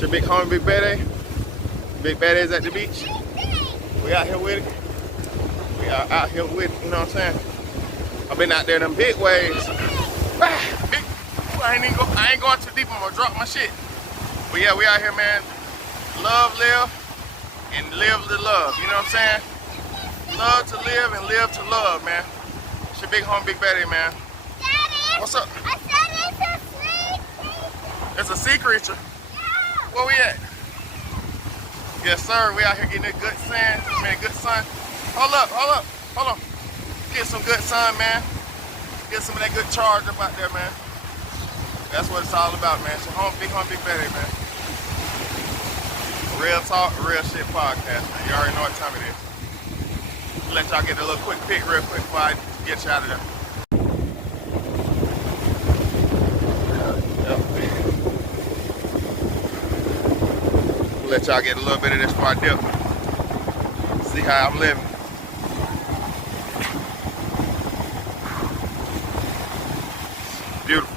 It's your big homie, Big Bayday. Big Bayday's at the beach. We out here with it. We are out here with it, you know what I'm saying? I've been out there in them big waves. Big, I ain't going too deep, I'm gonna drop my shit. But yeah, we out here, man. Love, live, and live to love, you know what I'm saying? Love to live and live to love, man. It's your big homie, Big Bayday, man. Daddy, what's up? I said it's a sea creature. It's a sea creature? Yeah. Where we at? Yes, sir. We out here getting that good sand, man, good sun. Hold on. Get some good sun, man. Get some of that good charge up out there, man. That's what it's all about, man. It's your big homie, Big Bayday, man. Real talk, real shit podcast, man. You already know what time it is. Let y'all get a little quick pick real quick before I get you out of there. Let y'all get a little bit of this before I dip. See how I'm living. Beautiful.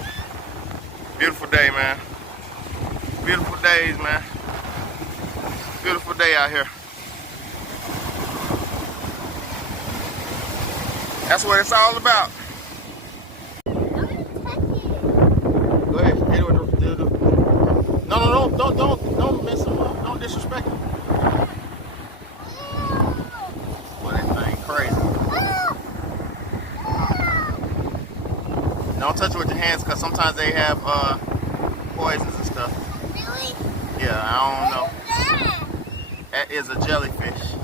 Beautiful day, man. Beautiful days, man. Beautiful day out here. That's what it's all about. I'm gonna touch it. Go ahead. Hit it with the. No, don't mess him up. Don't disrespect him. Boy, that thing crazy. Don't touch it with your hands, because sometimes they have poisons and stuff. Really? Yeah, I don't know. What That is a jellyfish. is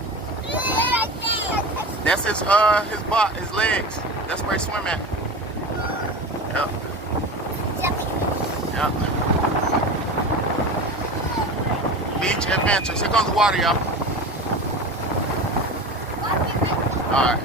that? That's his his legs. That's where he swim at. Yep. Yep. Beach adventures. Here comes the water, y'all. Alright.